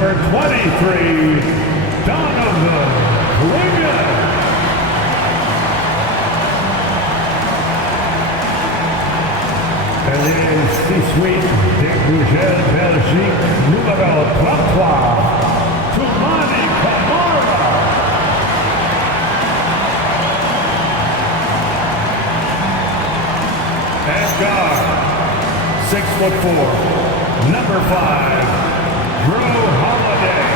number 23, Donovan Williams. Elle est C-Suite des Bruxelles, Belgique, numéro 33, Toumani Kamara. At guard, 6'4", number 5, Drew Holiday.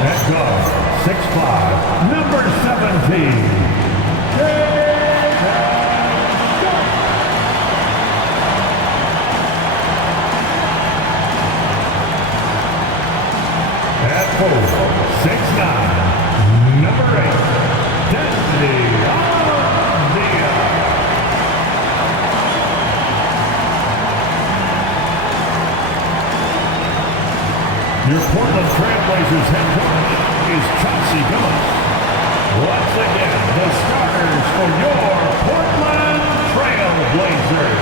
At guard, 6'5", number 17, at forward, 6'9", number 8, Destiny Alvia. Your Portland Trailblazers head coach is Chauncey Billups. Once again, the starters for your Portland Trailblazers.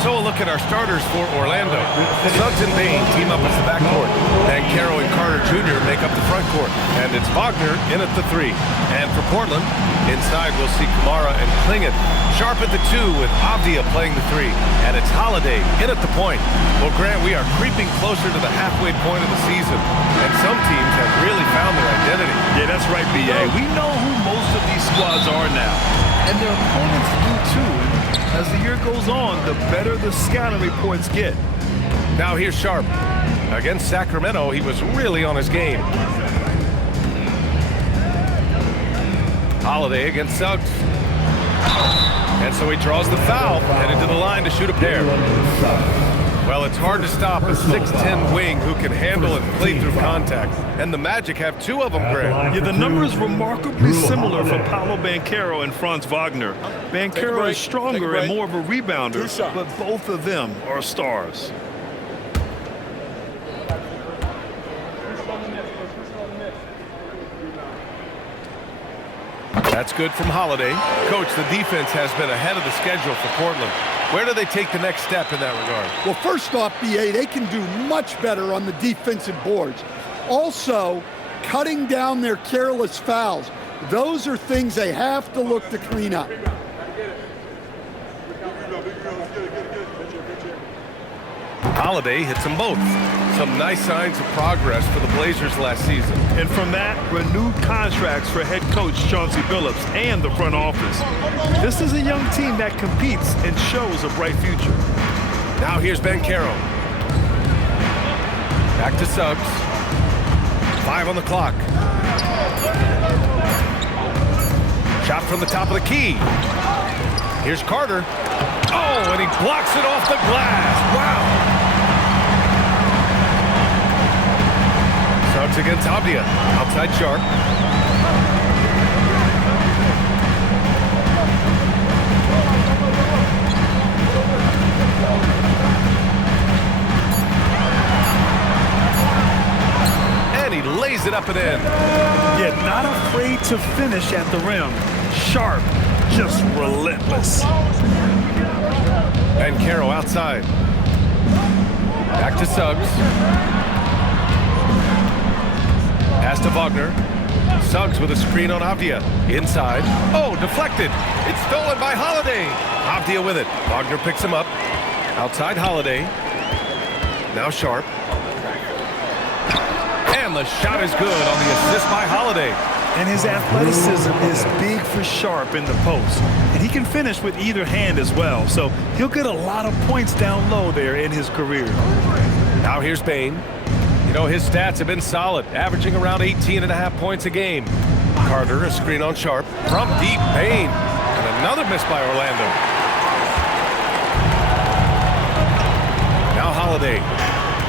So a look at our starters for Orlando. Suggs and Bain team up as the backcourt. And Caro and Carter Jr. make up the front court. And it's Wagner in at the 3. And for Portland, inside we'll see Kamara and Klingit. Sharp at the 2 with Avdia playing the 3. And it's Holiday in at the point. Well, Grant, we are creeping closer to the halfway point of the season. And some teams have really found their identity. Yeah, that's right, B.A. We know who most of these squads are now. And their opponents do too. As the year goes on, the better the scouting reports get. Now here's Sharp. Against Sacramento, he was really on his game. Holiday against Suggs. And so he draws the foul, headed to the line to shoot a pair. Well, it's hard to stop a 6'10" wing who can handle and play through contact. And the Magic have 2 of them, Grant. Yeah, the numbers remarkably similar for Paolo Banchero and Franz Wagner. Banchero is stronger and more of a rebounder, but both of them are stars. That's good from Holiday. Coach, the defense has been ahead of the schedule for Portland. Where do they take the next step in that regard? Well, first off, BA, they can do much better on the defensive boards. Also, cutting down their careless fouls. Those are things they have to look to clean up. Holiday hits them both. Some nice signs of progress for the Blazers last season. And from that, renewed contracts for head coach Chauncey Billups and the front office. This is a young team that competes and shows a bright future. Now here's Banchero. Back to Suggs. 5 on the clock. Shot from the top of the key. Here's Carter. Oh, and he blocks it off the glass. Wow. Suggs against Avdia. Outside Sharp. And he lays it up and in. Yet not afraid to finish at the rim. Sharp, just relentless. And Caro outside. Back to Suggs. Pass to Wagner. Suggs with a screen on Avdia. Inside. Oh, deflected. It's stolen by Holiday. Avdia with it. Wagner picks him up. Outside Holiday. Now Sharp. And the shot is good on the assist by Holiday. And his athleticism is big for Sharp in the post. And he can finish with either hand as well. So he'll get a lot of points down low there in his career. Now here's Bain. You know, his stats have been solid, averaging around 18.5 points a game. Carter, a screen on Sharp. From deep, Bain. And another miss by Orlando. Now Holiday,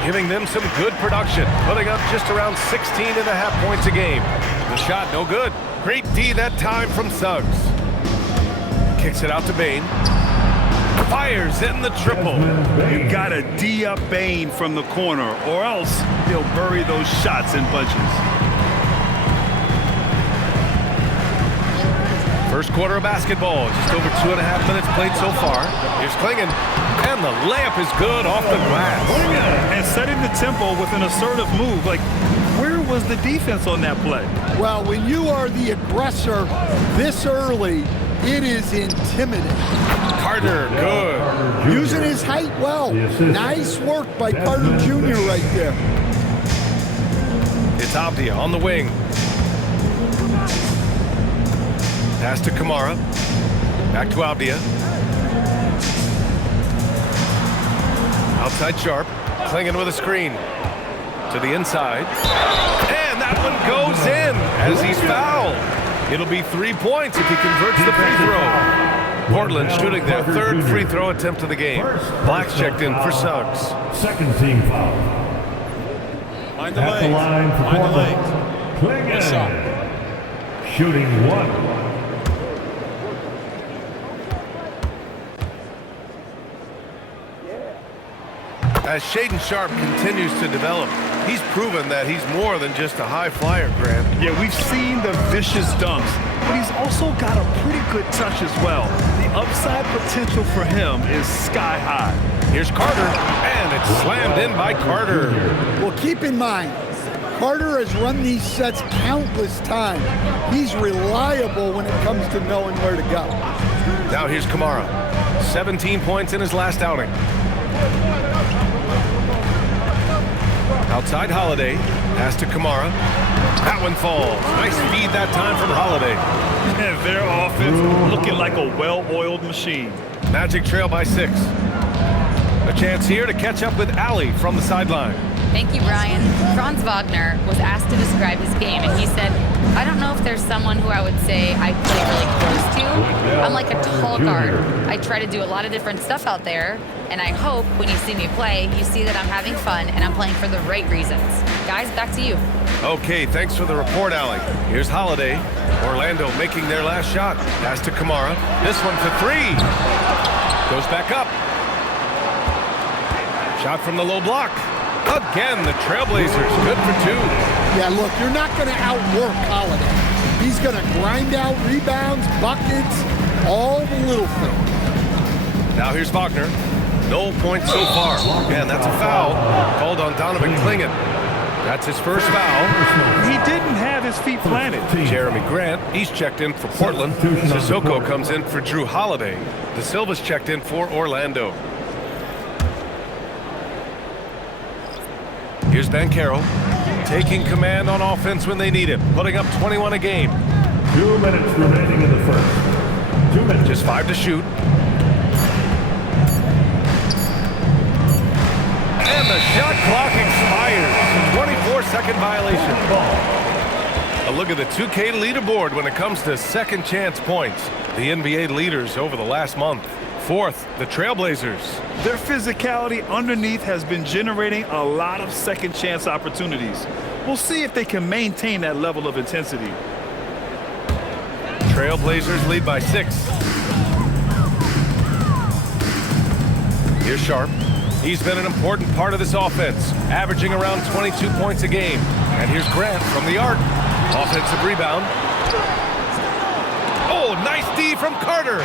giving them some good production, putting up just around 16.5 points a game. The shot no good. Great D that time from Suggs. Kicks it out to Bain. Fires in the triple. You gotta D up Bain from the corner, or else he'll bury those shots in bunches. First quarter of basketball, just over 2.5 minutes played so far. Here's Klingon, and the layup is good off the glass. And setting the tempo with an assertive move. Like, where was the defense on that play? Well, when you are the aggressor this early, it is intimidating. Carter, good. Using his height well. Nice work by Carter Jr. right there. It's Abdia on the wing. Pass to Kamara. Back to Abdia. Outside Sharp. Klingon with a screen. To the inside. And that one goes in as he's fouled. It'll be 3 points if he converts the free throw. Portland shooting their third free throw attempt of the game. Black's checked in for Suggs. Second team foul. Mind the At the legs. line for Mind the Portland. legs. What's up? Klingon. Shooting 1. As Shaden Sharp continues to develop, he's proven that he's more than just a high flyer, Grant. Yeah, we've seen the vicious dunks, but he's also got a pretty good touch as well. The upside potential for him is sky high. Here's Carter, and it's slammed in by Carter. Well, keep in mind, Carter has run these sets countless times. He's reliable when it comes to knowing where to go. Now here's Kamara. 17 points in his last outing. Outside Holiday, pass to Kamara. That one falls. Nice feed that time from Holiday. And their offense looking like a well-oiled machine. Magic trail by 6. A chance here to catch up with Allie from the sideline. Thank you, Brian. Franz Wagner was asked to describe his game, and he said, I don't know if there's someone who I would say I play really close to. I'm like a tall guard. I try to do a lot of different stuff out there, and I hope when you see me play, you see that I'm having fun and I'm playing for the right reasons. Guys, back to you. Okay, thanks for the report, Allie. Here's Holiday. Orlando making their last shot. Pass to Kamara. This one for 3. Goes back up. Shot from the low block. Again, the Trailblazers, good for 2. Yeah, look, you're not going to outwork Holiday. He's going to grind out rebounds, buckets, all the little things. Now here's Wagner. No points so far. Man, that's a foul called on Donovan Klingon. That's his first foul. He didn't have his feet planted. Jeremy Grant, he's checked in for Portland. Sissoko comes in for Drew Holiday. De Silva's checked in for Orlando. Here's Banchero, taking command on offense when they need it, putting up 21 a game. 2 minutes remaining in the first. 2 minutes. Just 5 to shoot. And the shot clock expires. 24-second violation. A look at the 2K leaderboard when it comes to second chance points. The NBA leaders over the last month. 4th, the Trailblazers. Their physicality underneath has been generating a lot of second chance opportunities. We'll see if they can maintain that level of intensity. Trailblazers lead by 6. Here's Sharp. He's been an important part of this offense, averaging around 22 points a game. And here's Grant from the arc. Offensive rebound. Oh, nice D from Carter.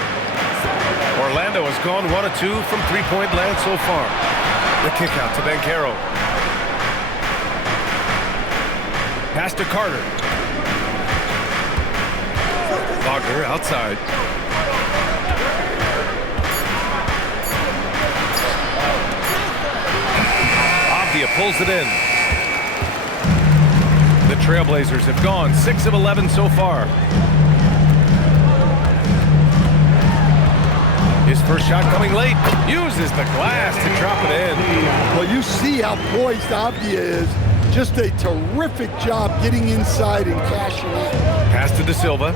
Orlando has gone 1 of 2 from three-point land so far. The kick out to Banchero. Pass to Carter. Wagner outside. Abdia pulls it in. The Trailblazers have gone 6 of 11 so far. His first shot coming late. Uses the glass to drop it in. Well, you see how poised Abdia is. Just a terrific job getting inside and cashing in. Pass to De Silva.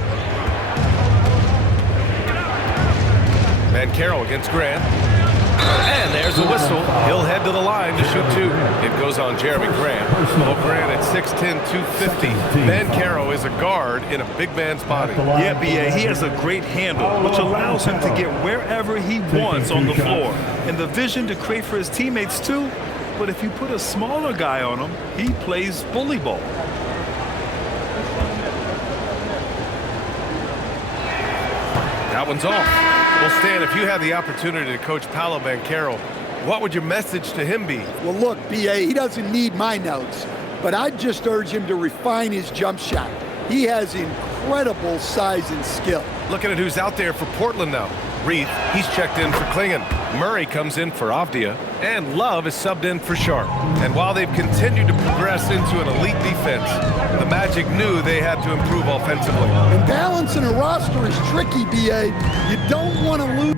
Banchero against Grant. And there's a whistle. He'll head to the line to shoot 2. It goes on Jeremy Grant. Well, Grant at 6'10", 250. Banchero is a guard in a big man's body. Yeah, B.A., he has a great handle, which allows him to get wherever he wants on the floor. And the vision to create for his teammates, too. But if you put a smaller guy on him, he plays bully ball. That one's off. Well, Stan, if you had the opportunity to coach Paolo Banchero, what would your message to him be? Well, look, B.A., he doesn't need my notes, but I'd just urge him to refine his jump shot. He has incredible size and skill. Looking at who's out there for Portland now. Reed, he's checked in for Klingon. Murray comes in for Avdia. And Love is subbed in for Sharp. And while they've continued to progress into an elite defense, the Magic knew they had to improve offensively. And balancing a roster is tricky, B.A. You don't want to lose.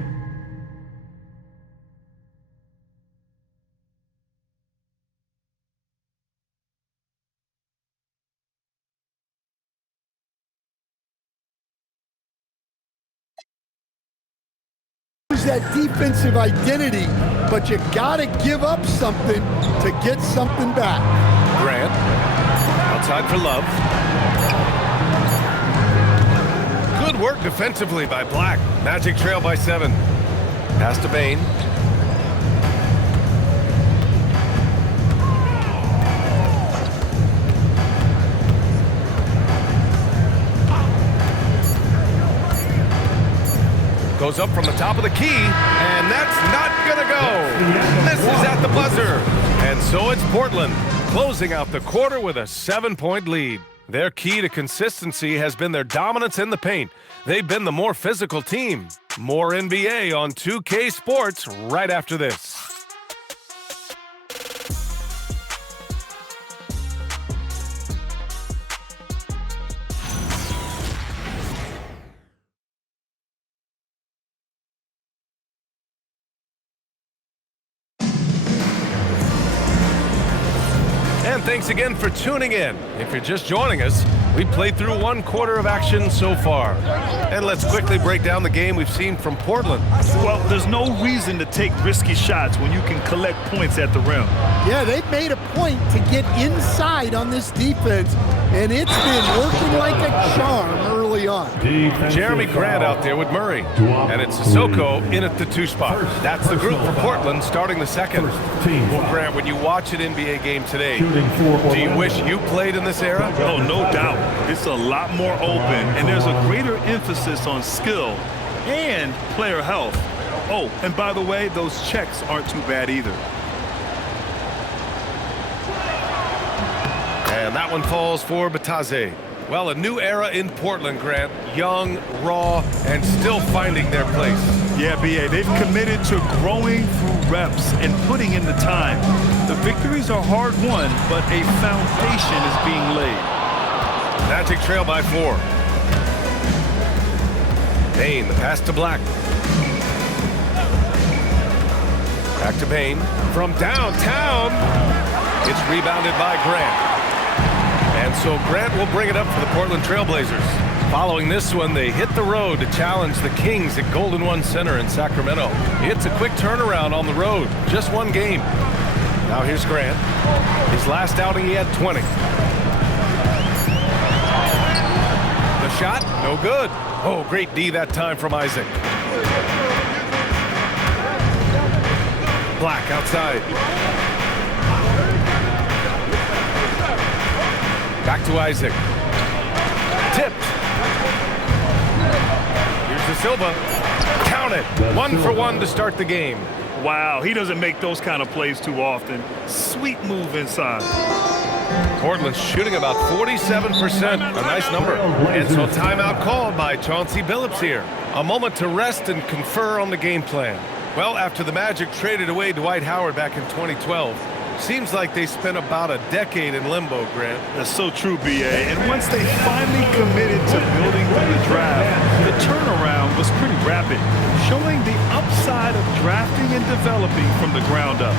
That defensive identity, but you gotta give up something to get something back. Grant, outside for Love. Good work defensively by Black. Magic trail by 7. Pass to Bane. Goes up from the top of the key, and that's not gonna go. Misses at the buzzer. And so it's Portland, closing out the quarter with a 7-point lead. Their key to consistency has been their dominance in the paint. They've been the more physical team. More NBA on 2K Sports right after this. And thanks again for tuning in. If you're just joining us, we played through 1 quarter of action so far. And let's quickly break down the game we've seen from Portland. Well, there's no reason to take risky shots when you can collect points at the rim. Yeah, they've made a point to get inside on this defense, and it's been working like a charm early on. Jeremy Grant out there with Murray. And it's Sissoko in at the 2 spot. That's the group for Portland starting the second. Well, Grant, when you watch an NBA game today, do you wish you played in this era? Oh, no doubt. It's a lot more open, and there's a greater emphasis on skill and player health. Oh, and by the way, those checks aren't too bad either. And that one falls for Bataze. Well, a new era in Portland, Grant. Young, raw, and still finding their place. Yeah, B.A., they've committed to growing through reps and putting in the time. The victories are hard-won, but a foundation is being laid. Magic trail by 4. Bane, the pass to Black. Back to Bane. From downtown, it's rebounded by Grant. And so Grant will bring it up for the Portland Trailblazers. Following this one, they hit the road to challenge the Kings at Golden One Center in Sacramento. It's a quick turnaround on the road, just 1 game. Now here's Grant. His last outing, he had 20. The shot, no good. Oh, great D that time from Isaac. Black outside. Back to Isaac. Tipped. Here's the Silva. Count it. 1 for 1 to start the game. Wow, he doesn't make those kind of plays too often. Sweet move inside. Portland's shooting about 47%, a nice number. And so timeout called by Chauncey Billups here. A moment to rest and confer on the game plan. Well, after the Magic traded away Dwight Howard back in 2012, seems like they spent about a decade in limbo, Grant. That's so true, B.A. And once they finally committed to building through the draft, the turnaround was pretty rapid, showing the upside of drafting and developing from the ground up.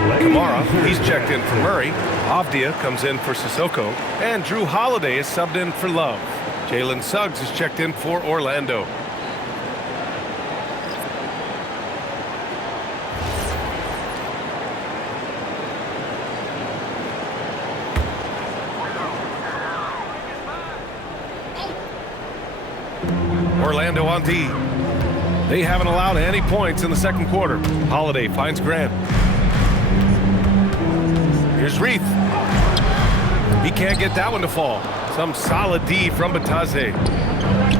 Kamara, he's checked in for Murray. Avdia comes in for Sissoko. And Drew Holiday is subbed in for Love. Jalen Suggs is checked in for Orlando. Orlando on D. They haven't allowed any points in the second quarter. Holiday finds Grant. Here's Reith. He can't get that one to fall. Some solid D from Bataze.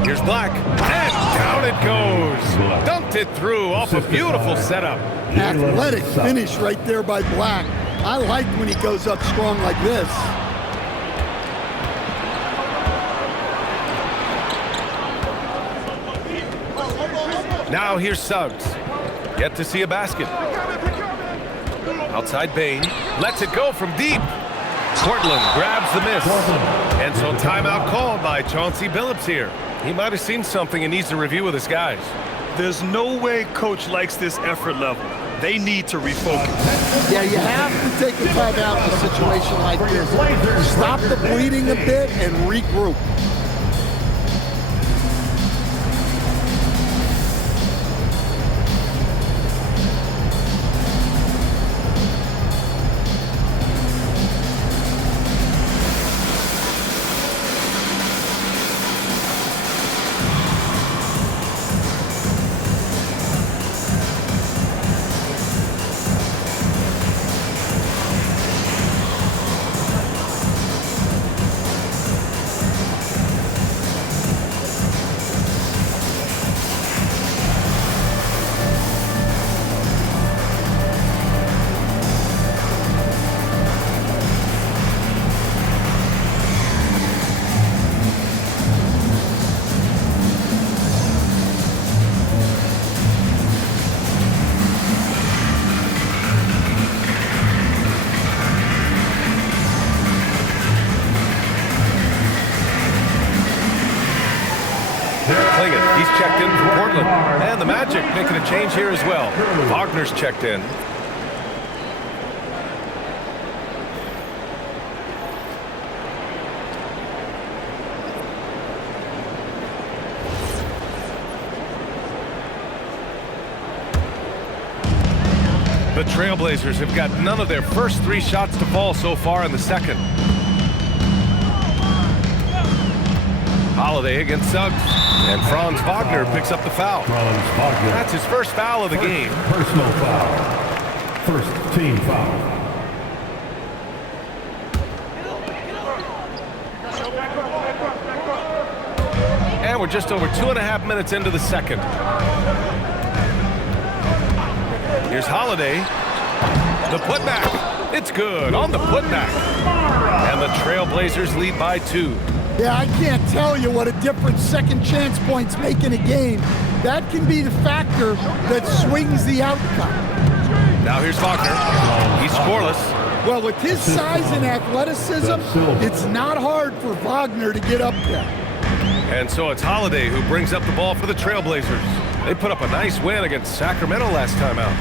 Here's Black. And down it goes. Dumped it through off a beautiful setup. Athletic finish right there by Black. I like when he goes up strong like this. Now here's Suggs. Yet to see a basket. Outside Bain. Lets it go from deep. Portland grabs the miss. And so timeout called by Chauncey Billups here. He might have seen something and needs to review with his guys. There's no way coach likes this effort level. They need to refocus. Yeah, you have to take a timeout in a situation like this. Stop the bleeding a bit and regroup. He's checked in for Portland. And the Magic making a change here as well. Wagner's checked in. The Trailblazers have got none of their first three shots to fall so far in the second. Holiday against Suggs. And Franz Wagner picks up the foul. That's his first foul of the game. Personal foul. First team foul. And we're just over 2.5 minutes into the second. Here's Holiday. The putback. It's good on the putback. And the Trailblazers lead by 2. Yeah, I can't tell you what a difference second chance points make in a game. That can be the factor that swings the outcome. Now here's Wagner. He's scoreless. Well, with his size and athleticism, it's not hard for Wagner to get up there. And so it's Holiday who brings up the ball for the Trailblazers. They put up a nice win against Sacramento last time out.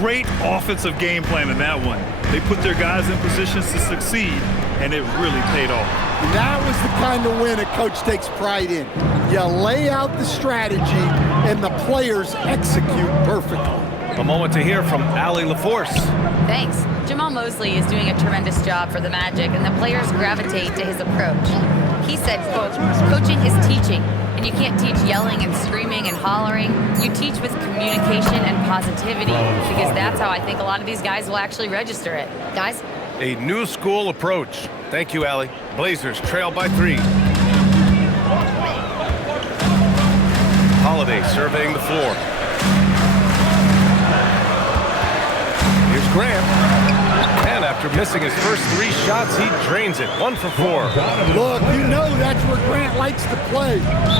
Great offensive game plan in that one. They put their guys in positions to succeed, and it really paid off. That was the kind of win a coach takes pride in. You lay out the strategy, and the players execute perfectly. A moment to hear from Allie LaForce. Thanks. Jamal Mosley is doing a tremendous job for the Magic, and the players gravitate to his approach. He said, quote, "Coaching is teaching, and you can't teach yelling and screaming and hollering. You teach with communication and positivity, because that's how I think a lot of these guys will actually register it." Guys? A new school approach. Thank you, Allie. Blazers trail by 3. Holiday surveying the floor. Here's Grant. And after missing his first 3 shots, he drains it. 1 for 4. Look, you know that's where Grant likes to play,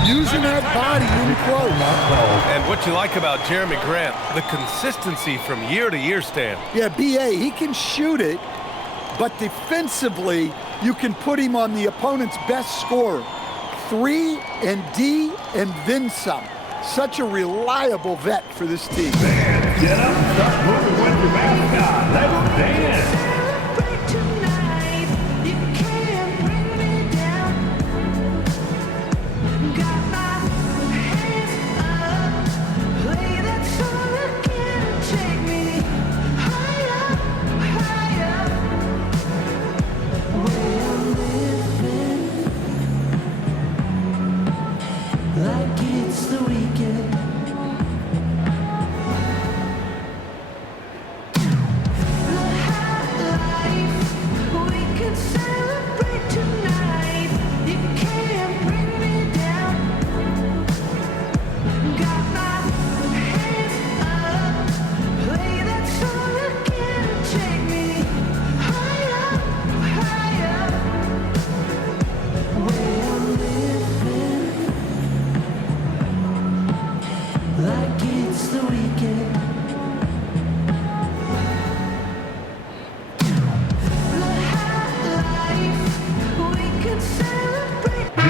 using that body in close. And what you like about Jeremy Grant, the consistency from year to year, Stan. Yeah, B.A., he can shoot it, but defensively, you can put him on the opponent's best scorer. 3 and D and then some. Such a reliable vet for this team. Get up, start moving with your mascot. Let's dance.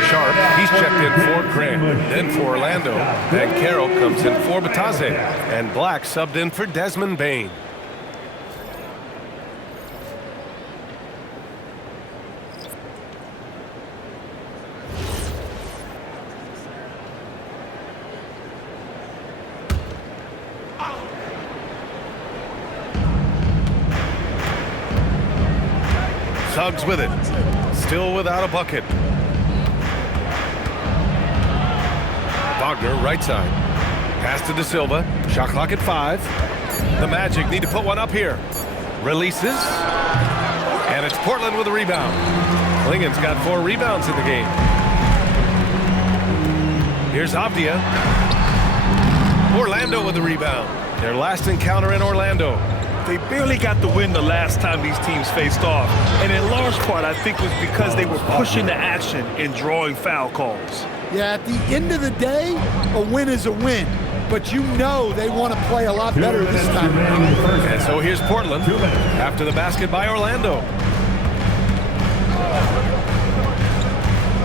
Sharp, he's checked in for Grant, then for Orlando. Then Carroll comes in for Bataze, and Black subbed in for Desmond Bain. Suggs with it, still without a bucket. Wagner, right side. Pass to De Silva. Shot clock at 5. The Magic need to put one up here. Releases. And it's Portland with a rebound. Klingen's got 4 rebounds in the game. Here's Avdia. Orlando with the rebound. Their last encounter in Orlando. They barely got the win the last time these teams faced off. And in large part, I think, was because they were pushing the action and drawing foul calls. Yeah, at the end of the day, a win is a win. But you know they want to play a lot better this time. And so here's Portland after the basket by Orlando.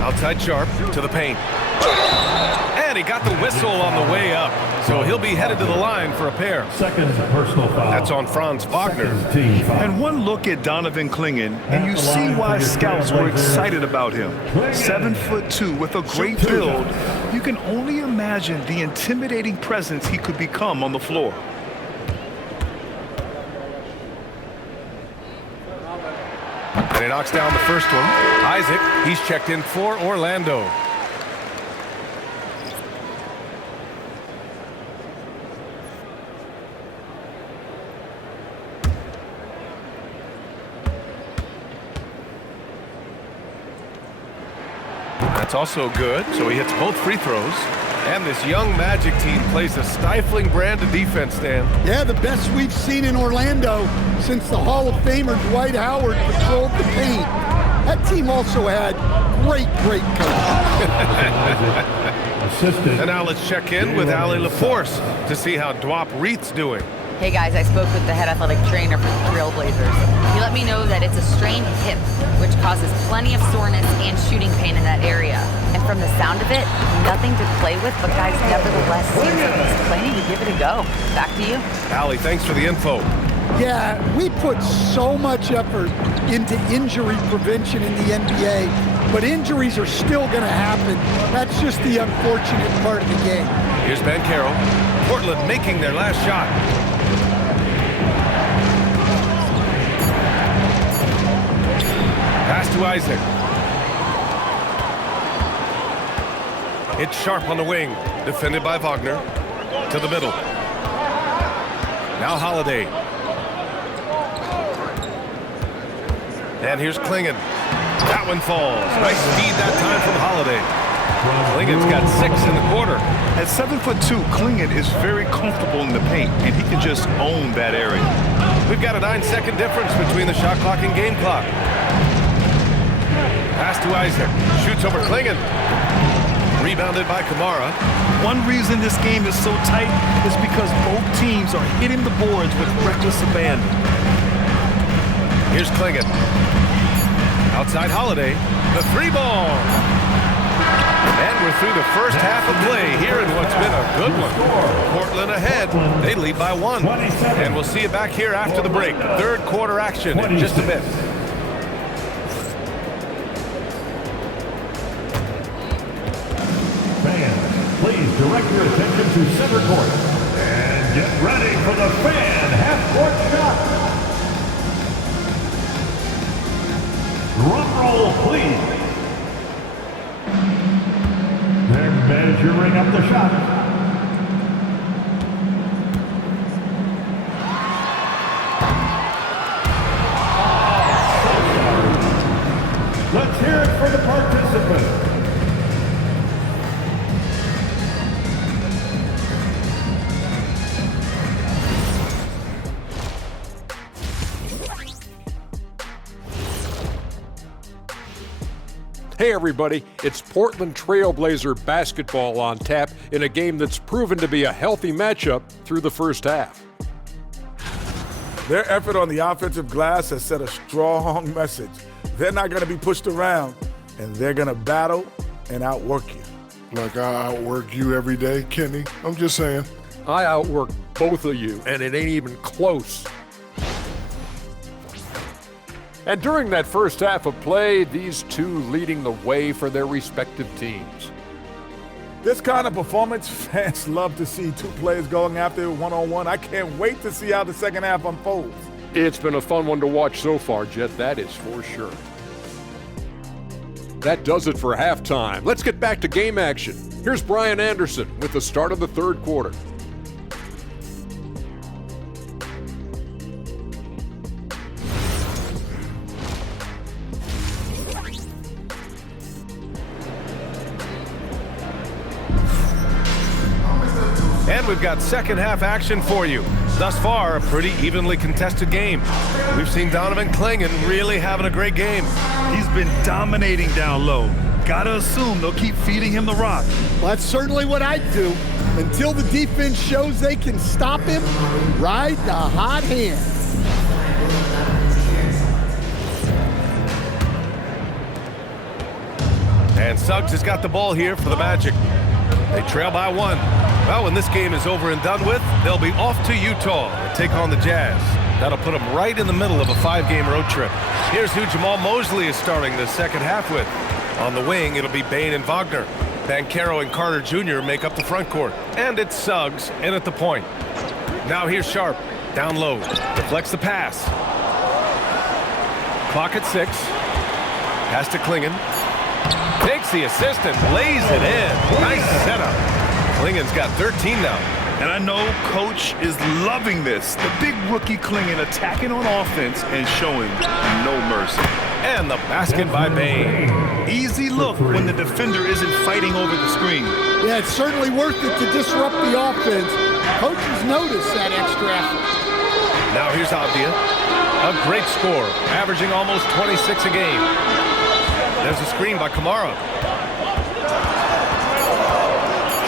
Outside Sharp to the paint. And he got the whistle on the way up. So he'll be headed to the line for a pair. Second personal foul. That's on Franz Wagner. Team foul. And one look at Donovan Klingen, and you see why scouts were excited about him. 7'2" with a great build. You can only imagine the intimidating presence he could become on the floor. And he knocks down the first one. Isaac, he's checked in for Orlando. That's also good, so he hits both free throws. And this young Magic team plays a stifling brand of defense, Dan. Yeah, the best we've seen in Orlando since the Hall of Famer Dwight Howard patrolled the paint. That team also had great coaching. And now let's check in with Ali LaForce to see how Dwop Reith's doing. Hey guys, I spoke with the head athletic trainer for the Trailblazers. He let me know that it's a strained hip, which causes plenty of soreness and shooting pain in that area. And from the sound of it, nothing to play with, but guys, nevertheless, seems like he's planning to give it a go. Back to you. Ali, thanks for the info. Yeah, we put so much effort into injury prevention in the NBA, but injuries are still going to happen. That's just the unfortunate part of the game. Here's Banchero. Portland making their last shot. Pass to Isaac. It's Sharp on the wing, defended by Wagner. To the middle. Now Holiday. And here's Klingen. That one falls. Nice speed that time from Holiday. Klingen's got 6 in the quarter. At 7'2", Klingen is very comfortable in the paint, and he can just own that area. We've got a 9-second difference between the shot clock and game clock. Pass to Isaac. Shoots over Klingen. Rebounded by Kamara. One reason this game is so tight is because both teams are hitting the boards with reckless abandon. Here's Klingen. Outside Holiday. The 3 ball. And we're through the first half of play here in what's been a Good one. Portland ahead. They lead by 1. And we'll see you back here after the break. Third quarter action in just a bit. Fans, please direct your attention to center court. And get ready for the fan half-court shot. Drum roll, please. They're measuring up the shot. Let's hear it for the participants. Hey everybody, it's Portland Trailblazer basketball on tap in a game that's proven to be a healthy matchup through the first half. Their effort on the offensive glass has set a strong message. They're not going to be pushed around, and they're going to battle and outwork you. Like I outwork you every day, Kenny. I'm just saying. I outwork both of you, and it ain't even close. And during that first half of play, these two leading the way for their respective teams. This kind of performance, fans love to see two players going after it one-on-one. I can't wait to see how the second half unfolds. It's been a fun one to watch so far, Jet, that is for sure. That does it for halftime. Let's get back to game action. Here's Brian Anderson with the start of the third quarter. And we've got second half action for you. Thus far, a pretty evenly contested game. We've seen Donovan Clingan really having a great game. He's been dominating down low. Gotta assume they'll keep feeding him the rock. Well, that's certainly what I'd do. Until the defense shows they can stop him, ride the hot hand. And Suggs has got the ball here for the Magic. They trail by 1. Well, when this game is over and done with, they'll be off to Utah and take on the Jazz. That'll put them right in the middle of a 5-game road trip. Here's who Jamal Mosley is starting the second half with. On the wing, it'll be Bane and Wagner. Banchero and Carter Jr. make up the front court. And it's Suggs in at the point. Now here's Sharp. Down low. Deflects the pass. Clock at 6. Pass to Clingan. Takes the assist and lays it in. Nice setup. Clingan's got 13 now. And I know Coach is loving this. The big rookie Clingan attacking on offense and showing no mercy. And the basket by Bane. Easy look when the defender isn't fighting over the screen. Yeah, it's certainly worth it to disrupt the offense. Coaches notice that extra effort. Now here's Avdia. A great score, averaging almost 26 a game. There's a screen by Kamara.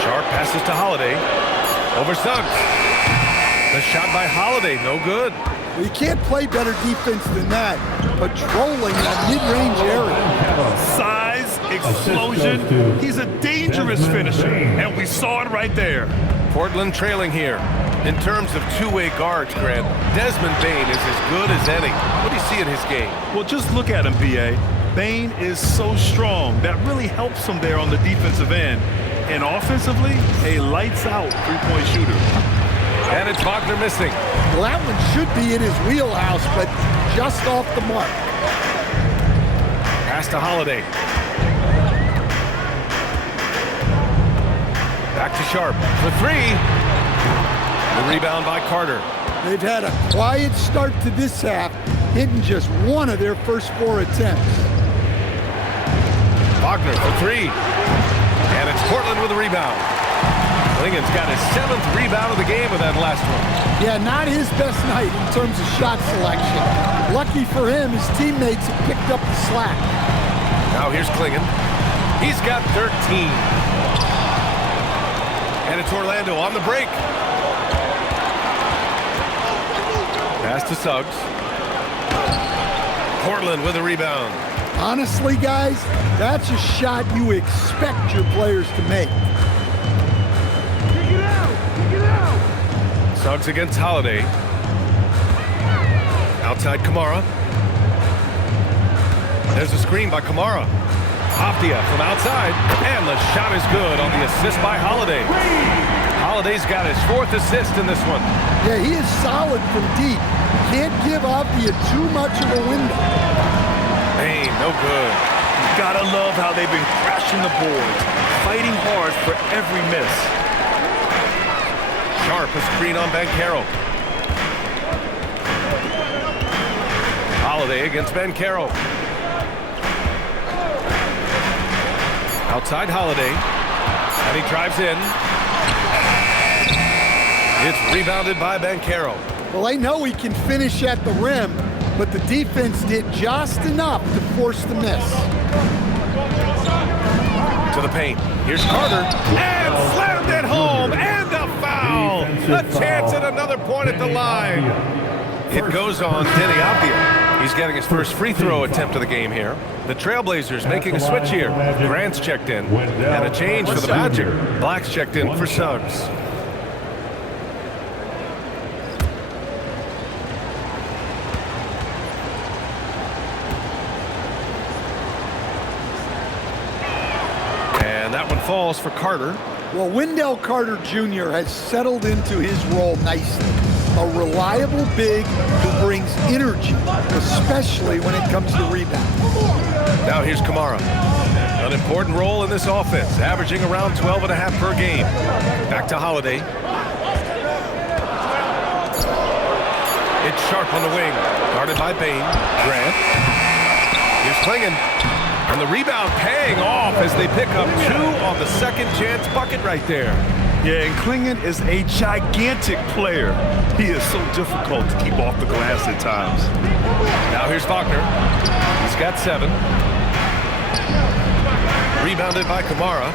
Sharp passes to Holiday. Over Suggs. The shot by Holiday, no good. Well, you can't play better defense than that. Patrolling that mid-range area. Size, explosion. He's a dangerous finisher, and we saw it right there. Portland trailing here. In terms of two-way guards, Grant, Desmond Bane is as good as any. What do you see in his game? Well, just look at him, B.A. Bane is so strong. That really helps him there on the defensive end. And offensively, a lights-out three-point shooter. And it's Wagner missing. Well, that one should be in his wheelhouse, but just off the mark. Pass to Holiday. Back to Sharp for 3. The rebound by Carter. They've had a quiet start to this half, hitting just one of their first 4 attempts. Wagner for 3. And it's Portland with a rebound. Clingan's got his 7th rebound of the game with that last one. Yeah, not his best night in terms of shot selection. Lucky for him, his teammates have picked up the slack. Now here's Clingan. He's got 13. And it's Orlando on the break. Pass to Suggs. Portland with a rebound. Honestly, guys, that's a shot you expect your players to make. Suggs against Holiday. Outside Kamara. There's a screen by Kamara. Afdia from outside, and the shot is good on the assist by Holiday. Holiday's got his 4th assist in this one. Yeah, he is solid from deep. Can't give Afdia too much of a window. Bain, no good. Gotta love how they've been crashing the boards, fighting hard for every miss. Sharp, a screen on Bancaro. Holiday against Bancaro. Outside Holiday, and he drives in. It's rebounded by Bancaro. Well, they know he can finish at the rim, but the defense did just enough to force the miss. To the paint. Here's Carter, and slammed it home, and a foul. A chance at another point at the line. It goes on Denny Avdia. He's getting his first free throw attempt of the game here. The Trailblazers making a switch here. Grant's checked in, and a change for the Magic. Black's checked in for Suggs. And that one falls for Carter. Well, Wendell Carter Jr. has settled into his role nicely. A reliable big who brings energy, especially when it comes to rebounding. Now here's Kamara. An important role in this offense, averaging around 12.5 per game. Back to Holiday. It's Sharp on the wing, guarded by Bain. Grant. Here's Klingon. And the rebound paying off as they pick up 2 on the second chance bucket right there. Yeah, and Klingon is a gigantic player. He is so difficult to keep off the glass at times. Now here's Wagner. He's got 7. Rebounded by Kamara.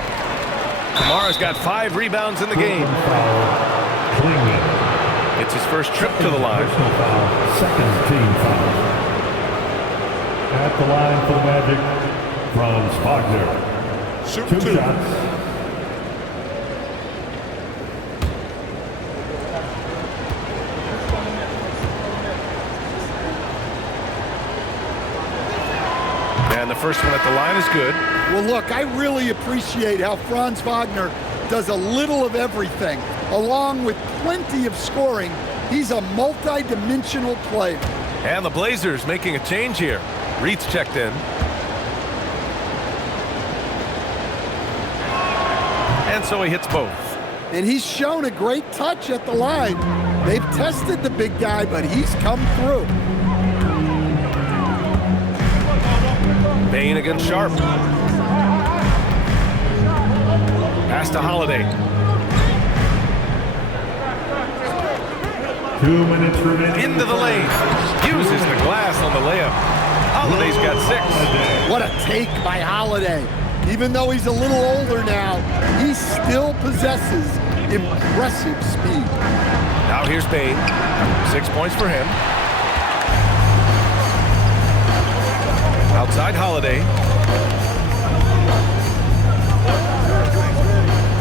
Kamara's got 5 rebounds in the game. It's his first trip to the line. Second team foul. At the line for the Magic, Franz Wagner. Shoot 2 2. shots. And the first one at the line is good. Well, look, I really appreciate how Franz Wagner does a little of everything. Along with plenty of scoring, he's a multi-dimensional player. And the Blazers making a change here. Reed's checked in. And so he hits both. And he's shown a great touch at the line. They've tested the big guy, but he's come through. Bain against Sharp. Pass to Holiday. 2 minutes remaining. Into the lane. Uses the glass on the layup. Holiday's got 6. What a take by Holiday. Even though he's a little older now, he still possesses impressive speed. Now here's Bain. 6 points for him. Outside Holiday.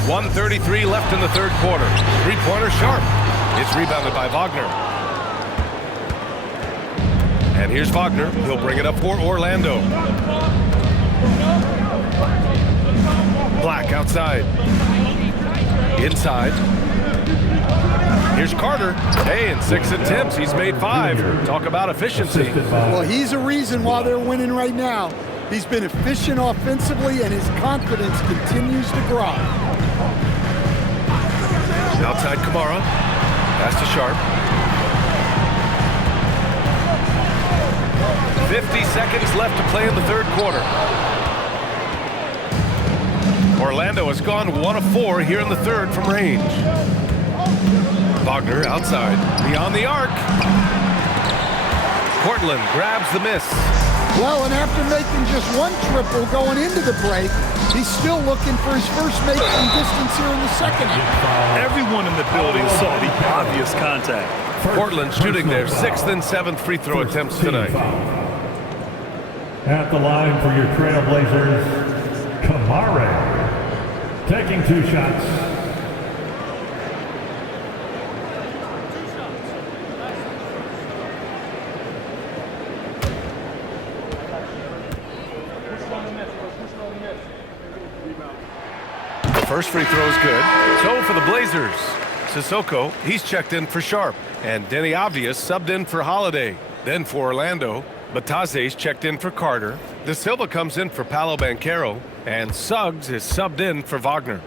1:33 left in the third quarter. 3-pointer Sharp. It's rebounded by Wagner. And here's Wagner. He'll bring it up for Orlando. Black outside. Inside. Here's Carter. Hey, in 6 attempts, he's made 5. Talk about efficiency. Well, he's a reason why they're winning right now. He's been efficient offensively, and his confidence continues to grow. Outside Kamara. Pass to Sharp. 50 seconds left to play in the third quarter. Orlando has gone 1 of 4 here in the third from range. Wagner outside, beyond the arc. Portland grabs the miss. Well, and after making just 1 triple going into the break, he's still looking for his first make from distance here in the second half. Everyone in the building saw the obvious contact. Portland shooting their 6th and 7th free throw attempts tonight. At the line for your Trailblazers, Kamara. Taking 2 shots. First free throw is good. So for the Blazers, Sissoko, he's checked in for Sharp. And Denny Obvious subbed in for Holiday. Then for Orlando, Bataze's checked in for Carter. De Silva comes in for Paolo Banchero. And Suggs is subbed in for Wagner.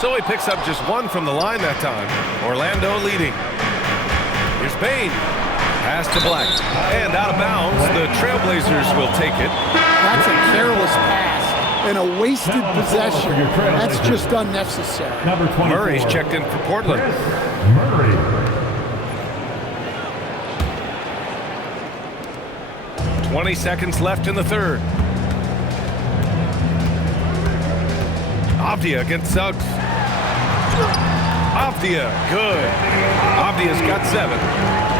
So he picks up just one from the line that time. Orlando leading. Here's Bain. Pass to Black. And out of bounds, the Trailblazers will take it. That's a careless pass and a wasted possession. That's just unnecessary. Number 24. Murray's checked in for Portland. Murray. 20 seconds left in the third. Avdia against Suggs. Avdia, good. Avdia's got 7.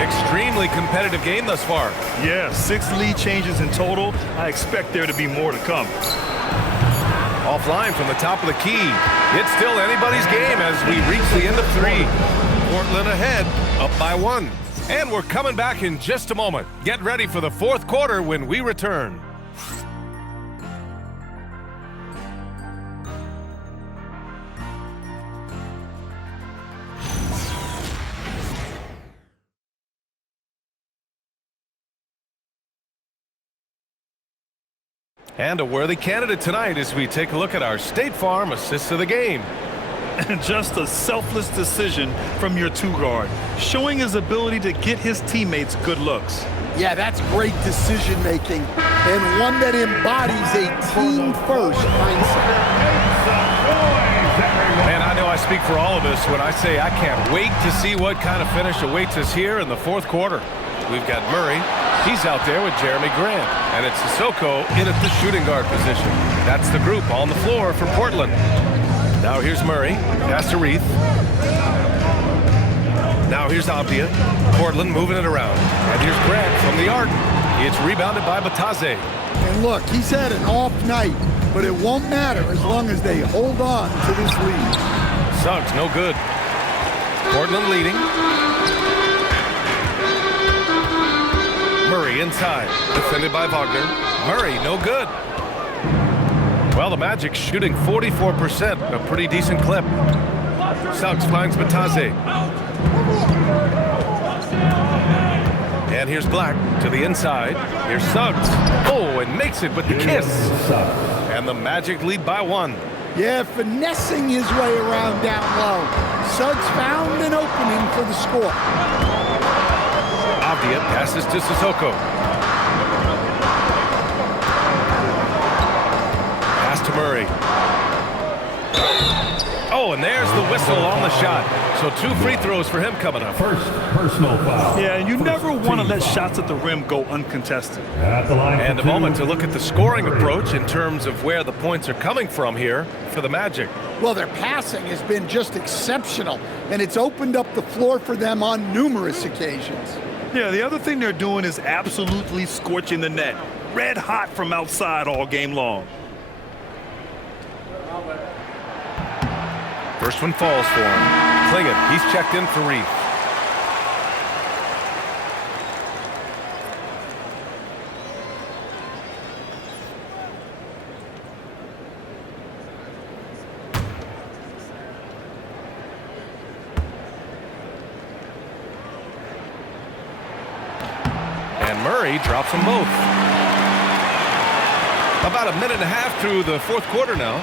Extremely competitive game thus far. Yeah, 6 lead changes in total. I expect there to be more to come. Offline from the top of the key. It's still anybody's game as we reach the end of 3. Portland ahead, up by 1. And we're coming back in just a moment. Get ready for the fourth quarter when we return. And a worthy candidate tonight as we take a look at our State Farm assists of the game. And just a selfless decision from your 2-guard, showing his ability to get his teammates good looks. Yeah, that's great decision making and one that embodies a team-first mindset. Man, I know I speak for all of us when I say I can't wait to see what kind of finish awaits us here in the fourth quarter. We've got Murray. He's out there with Jeremy Grant. And it's Sissoko in at the shooting guard position. That's the group on the floor for Portland. Now here's Murray. Pass to Reith. Now here's Avdia. Portland moving it around. And here's Grant from the arc. It's rebounded by Bataze. And look, he's had an off night, but it won't matter as long as they hold on to this lead. Suggs, no good. Portland leading. Murray inside, defended by Wagner. Murray, no good. Well, the Magic shooting 44%, a pretty decent clip. Suggs finds Bataze. And here's Black to the inside. Here's Suggs. Oh, and makes it with the kiss. And the Magic lead by 1. Yeah, finessing his way around down low. Suggs found an opening for the score. Avdia passes to Sissoko. Pass to Murray. Oh, and there's the whistle on the shot. So 2 free throws for him coming up. First personal foul. Yeah, and you never want to let shots at the rim go uncontested. At the line And a for 2. moment to look at the scoring approach in terms of where the points are coming from here for the Magic. Well, their passing has been just exceptional, and it's opened up the floor for them on numerous occasions. Yeah, the other thing they're doing is absolutely scorching the net. Red hot from outside all game long. First one falls for him. Klingon, he's checked in for Reith. And Murray drops them both. About a minute and a half through the fourth quarter now.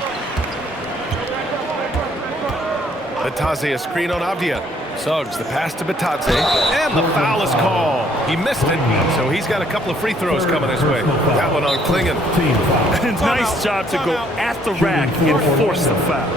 Bataze a screen on Avdia. Suggs the pass to Bataze. And the foul is called. He missed it, so he's got a couple of free throws coming his way. That one on Klingon. Nice job to go at the rack and force the foul.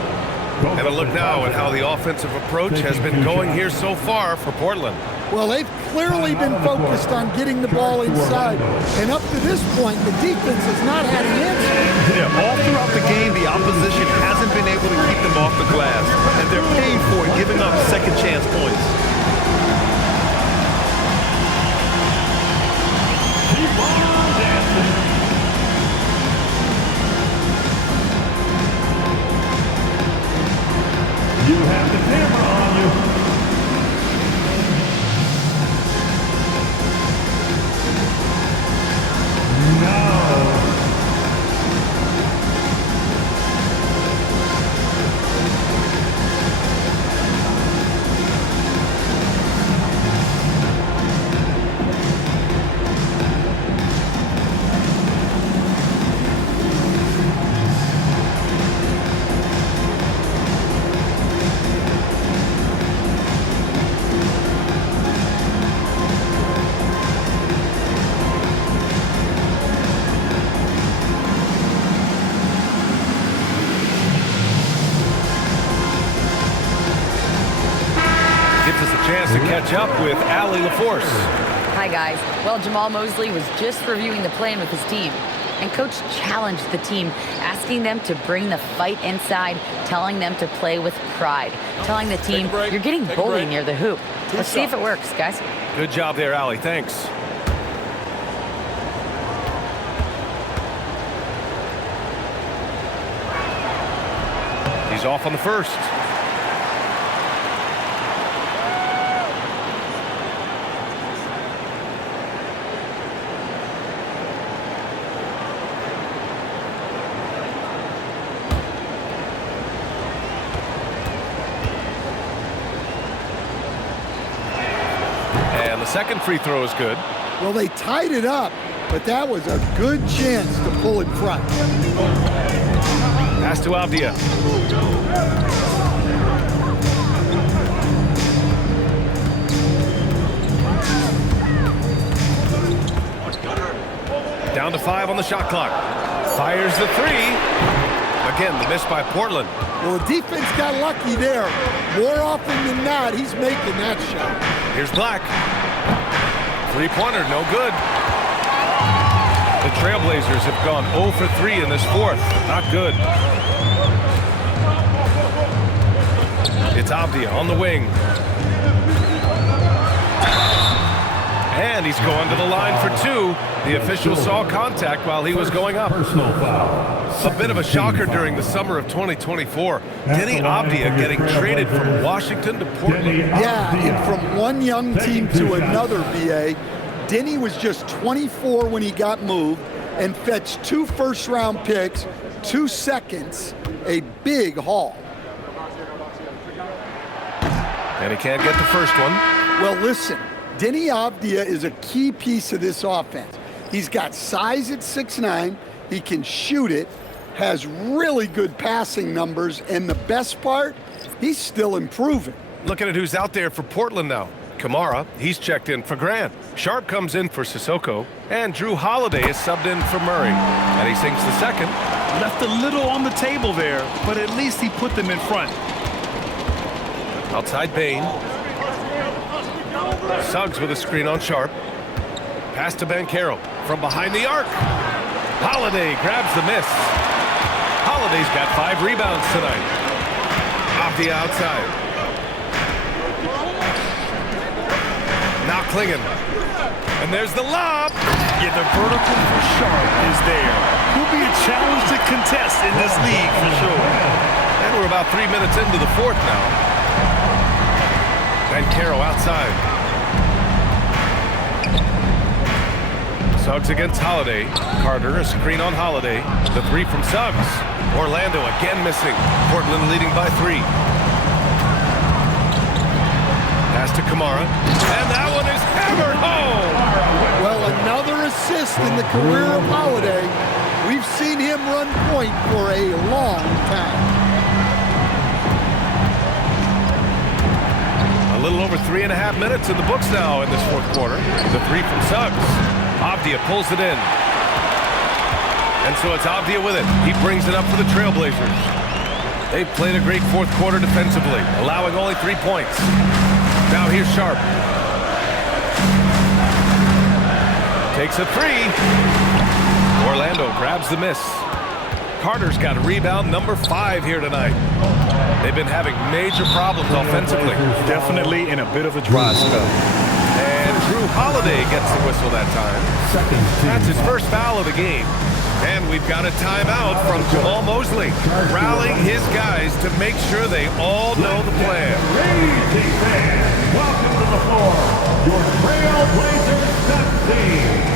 And a look now at how the offensive approach has been going here so far for Portland. Well, they've clearly been focused on getting the ball inside. And up to this point, the defense has not had an answer. Yeah, all throughout the game, the opposition hasn't been able to keep them off the glass. And they're paying for it, giving up second chance points. Keep on dancing. You have the camera on you. No. Chance to catch up with Allie LaForce. Hi, guys. Well, Jamal Mosley was just reviewing the plan with his team. And Coach challenged the team, asking them to bring the fight inside, telling them to play with pride, telling the team, you're getting bullied near the hoop. Let's see if it works, guys. Good job there, Allie. Thanks. He's off on the first. And the second free throw is good. Well, they tied it up, but that was a good chance to pull in front. Pass to Avdia. Down to 5 on the shot clock. Fires the three. Again, the miss by Portland. Well, the defense got lucky there. More often than not, he's making that shot. Here's Black. Three-pointer, no good. The Trailblazers have gone 0 for 3 in this fourth. Not good. It's Avdia on the wing. And he's going to the line for 2. The official saw contact while he was going up. Personal foul. A bit of a shocker during the summer of 2024. Denny Avdia getting traded from Washington to Portland. Yeah, and from one young team to another, BA. Denny was just 24 when he got moved and fetched 2 first-round picks, 2 seconds, a big haul. And he can't get the first one. Well, listen, Denny Avdia is a key piece of this offense. He's got size at 6'9", he can shoot it, has really good passing numbers, and the best part, he's still improving. Looking at who's out there for Portland now. Kamara, he's checked in for Grant. Sharp comes in for Sissoko, and Drew Holiday is subbed in for Murray. And he sinks the second. Left a little on the table there, but at least he put them in front. Outside Bain. Suggs with a screen on Sharp. Pass to Banchero from behind the arc. Holiday grabs the miss. Holiday's got 5 rebounds tonight. Off the outside. Now Klingon. And there's the lob. Yeah, the vertical for Sharp is there. He'll be a challenge to contest in this league for sure. And we're about 3 minutes into the fourth now. Banchero outside. Suggs against Holiday. Carter, a screen on Holiday. The 3 from Suggs. Orlando again missing. Portland leading by 3. Pass to Kamara. And that one is hammered home. Well, another assist in the career of Holiday. We've seen him run point for a long time. A little over 3.5 minutes in the books now in this fourth quarter. The 3 from Suggs. Avdia pulls it in. And so it's Avdia with it. He brings it up for the Trailblazers. They've played a great fourth quarter defensively, allowing only 3 points. Now here's Sharp. Takes a 3. Orlando grabs the miss. Carter's got rebound number 5 here tonight. They've been having major problems offensively. Definitely in a bit of a dry spell. And Drew Holiday gets the whistle that time. That's his first foul of the game. And we've got a timeout from Jamal Mosley, rallying his guys to make sure they all know the plan. Ladies and fans, welcome to the floor, your Trailblazers dunk team.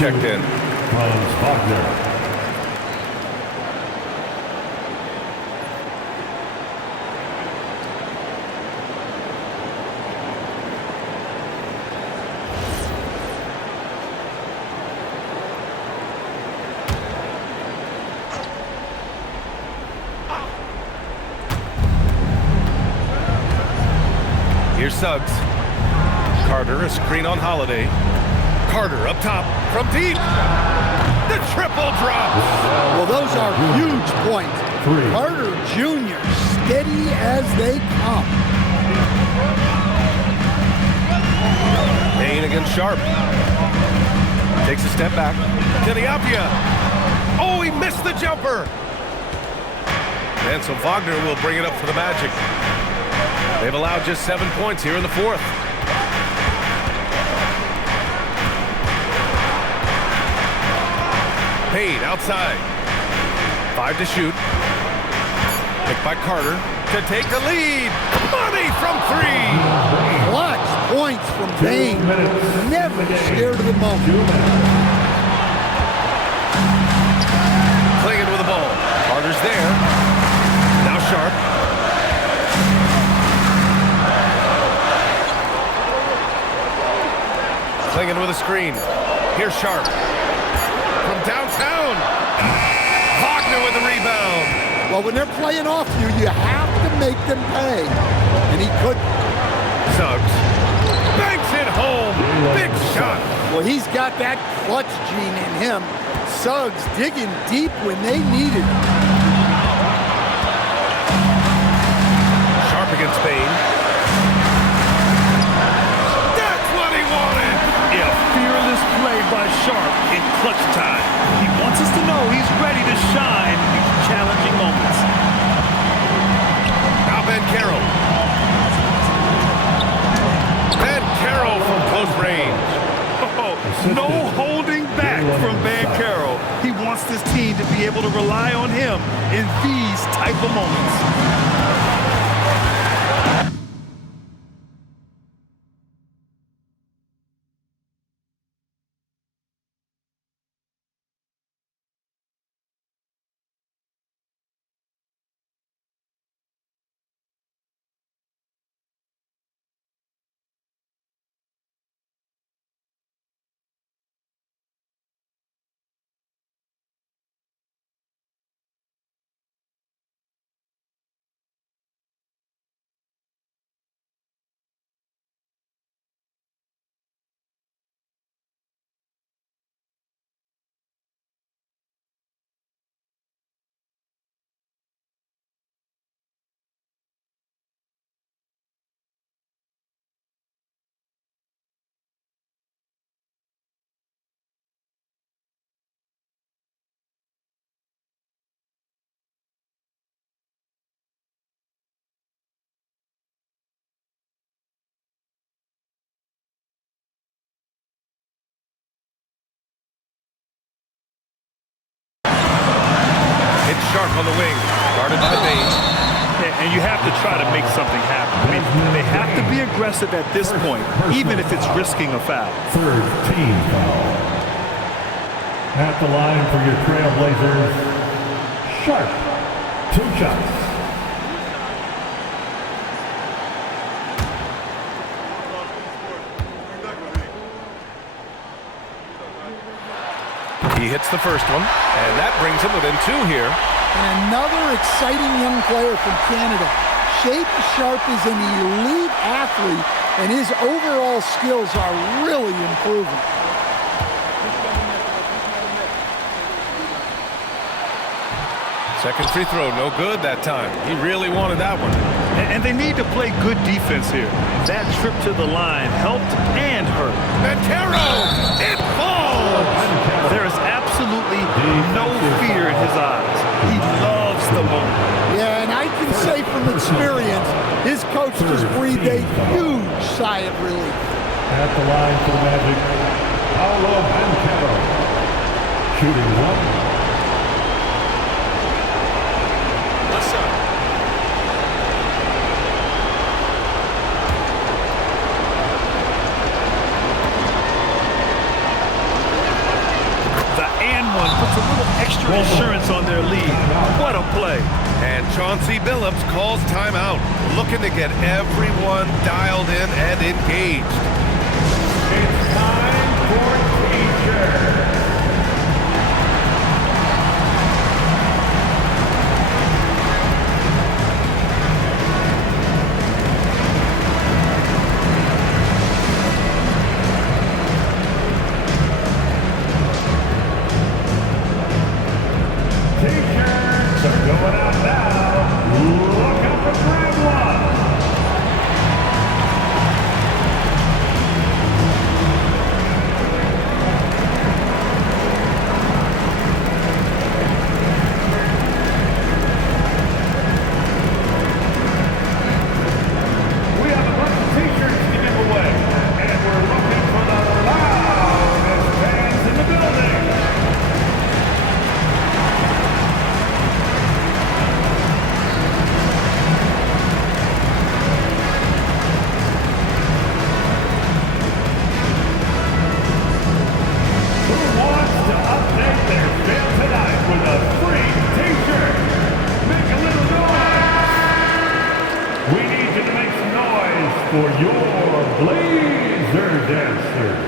checked in. Franz Wagner. Here's Suggs. Carter, a screen on Holiday. Carter up top from deep. The triple drops. Well, those are huge points. Carter Jr. steady as they come. Payne against Sharp. Takes a step back. Deniapia. Oh, he missed the jumper. And so Wagner will bring it up for the Magic. They've allowed just 7 points here in the fourth. Payne outside. 5 to shoot. Picked by Carter to take the lead. Money from 3. Clutch points from Payne. Never scared of the moment. Clingan with the ball. Carter's there. Now Sharp. Clingan with a screen. Here's Sharp. From downtown. Wagner with the rebound. Well, when they're playing off you, you have to make them pay. And he couldn't. Suggs. Banks it home. Big shot. Well, he's got that clutch gene in him. Suggs digging deep when they needed it. Sharp against Payne. That's what he wanted. Yeah, fearless play by Sharp in clutch time. He wants us to know he's ready to shine in these challenging moments. Now Ben Carroll. Ben Carroll from close range. Oh, no holding back from Van Carroll. He wants this team to be able to rely on him in these type of moments. Sharp on the wing. Guarded by Payne. And you have to try to make something happen. I mean, they have to be aggressive at this point, even if it's risking a foul. Third team foul. At the line for your Trailblazers, Sharp. 2 shots. He hits the first one, and that brings him within 2 here. And another exciting young player from Canada. Shape Sharp is an elite athlete, and his overall skills are really improving. Second free throw, no good that time. He really wanted that one. And they need to play good defense here. That trip to the line helped and hurt. Montero! It falls! There is absolutely no fear in his eyes. He loves the moment. Yeah, and I can say from experience, his coach just breathed a huge sigh of relief. At the line for the Magic, Paolo Banchero. Shooting 1. defense on their lead. What a play. And Chauncey Billups calls timeout, looking to get everyone dialed in and engaged. It's time for T-shirt. T-shirts are going out now. Look out for grab one. We have a bunch of T-shirts to give away, and we're looking for the loudest fans in the building. Who wants to update their fit tonight with a free T-shirt? Make a little noise. We need you to make some noise for your Blazer dancers.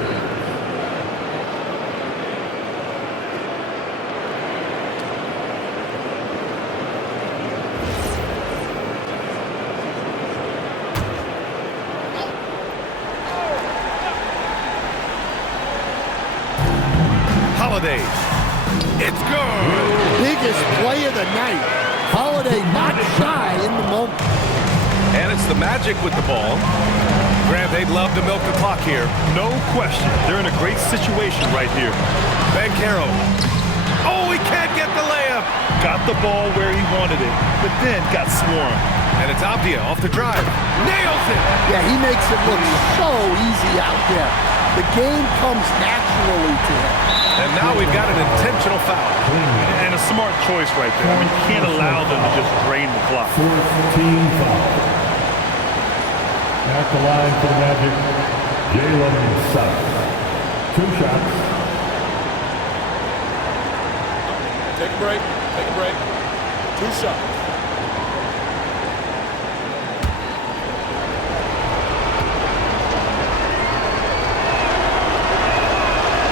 Holiday. It's good. Biggest play of the night. Holiday not shy in the moment. And it's the Magic with the ball. Grant, they'd love to milk the clock here. No question. They're in a great situation right here. Bancaro. Oh, he can't get the layup. Got the ball where he wanted it, but then got swarmed. And it's Abdia off the drive. Nails it. Yeah, he makes it look so easy out there. The game comes naturally to him. And now we've got an intentional foul. And a smart choice right there. I mean, you can't allow them to just drain the clock. Fourth team foul. At the line for the Magic, Jalen Suggs. 2 shots. Take a break. Take a break. 2 shots.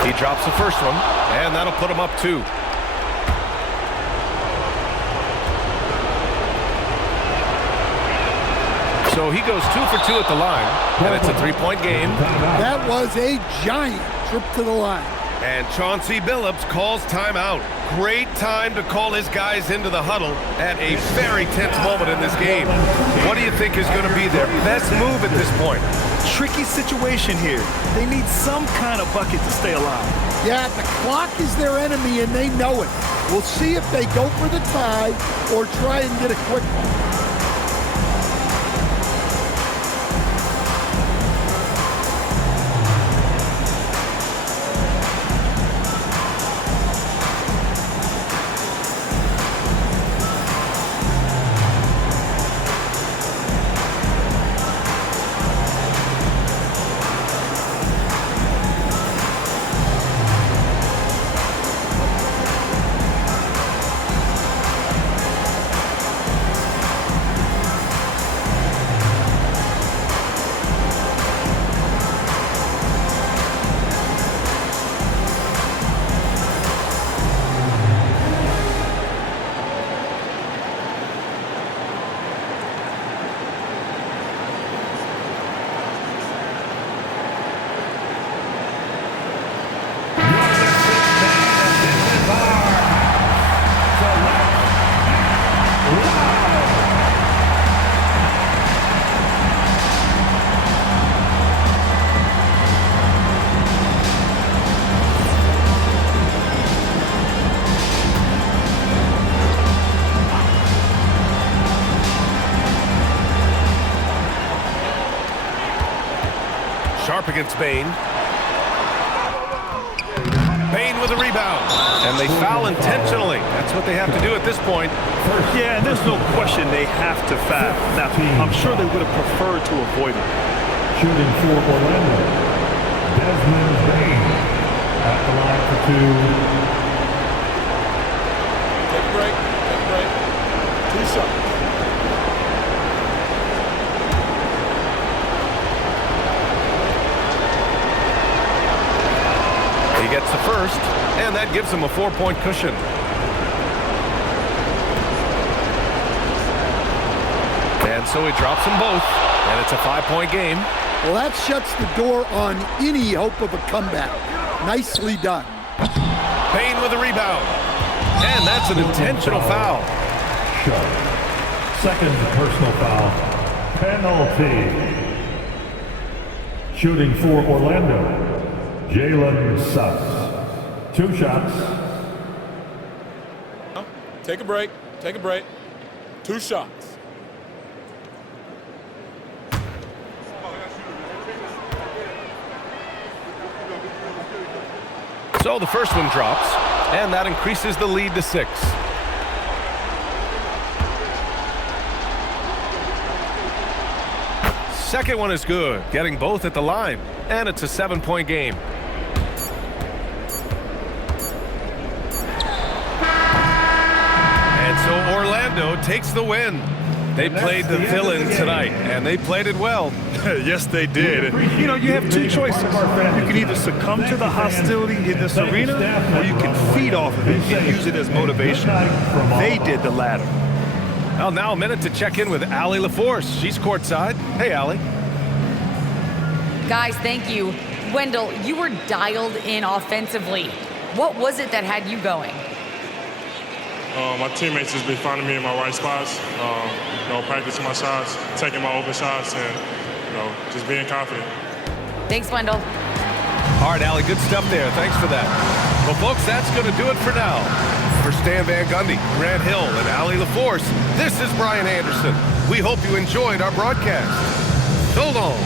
He drops the first one, and that'll put him up 2. So he goes 2 for 2 at the line, and it's a 3-point game. That was a giant trip to the line. And Chauncey Billups calls timeout. Great time to call his guys into the huddle at a very tense moment in this game. What do you think is going to be their best move at this point? Tricky situation here. They need some kind of bucket to stay alive. Yeah, the clock is their enemy and they know it. We'll see if they go for the tie or try and get a quick one. Sharp against Bain. Bain with a rebound. And they foul intentionally. That's what they have to do at this point. Yeah, and there's no question they have to foul. Now, I'm sure they would have preferred to avoid it. Shooting for Orlando, Desmond Bain at the line for 2. 2 shots. He gets the first, and that gives him a 4-point cushion. And so he drops them both, and it's a 5-point game. Well, that shuts the door on any hope of a comeback. Nicely done. Payne with a rebound. And that's an intentional foul. Sharp. Second personal foul. Penalty. Shooting for Orlando. Jalen Suggs. 2 shots. Take a break. Take a break. 2 shots. So the first one drops, and that increases the lead to 6. Second one is good, getting both at the line, and it's a 7-point game. And so Orlando takes the win. They played the villain tonight, and they played it well. Yes, they did. You know, you have 2 choices. You can either succumb to the hostility in this arena, or you can feed off of it and use it as motivation. They did the latter. Well, now a minute to check in with Allie LaForce. She's courtside. Hey, Allie. Guys, thank you. Wendell, you were dialed in offensively. What was it that had you going? My teammates just be finding me in my right spots, practicing my shots, taking my open shots, and, just being confident. Thanks, Wendell. All right, Allie, good stuff there. Thanks for that. Well, folks, that's going to do it for now. For Stan Van Gundy, Grant Hill, and Allie LaForce, this is Brian Anderson. We hope you enjoyed our broadcast. So long.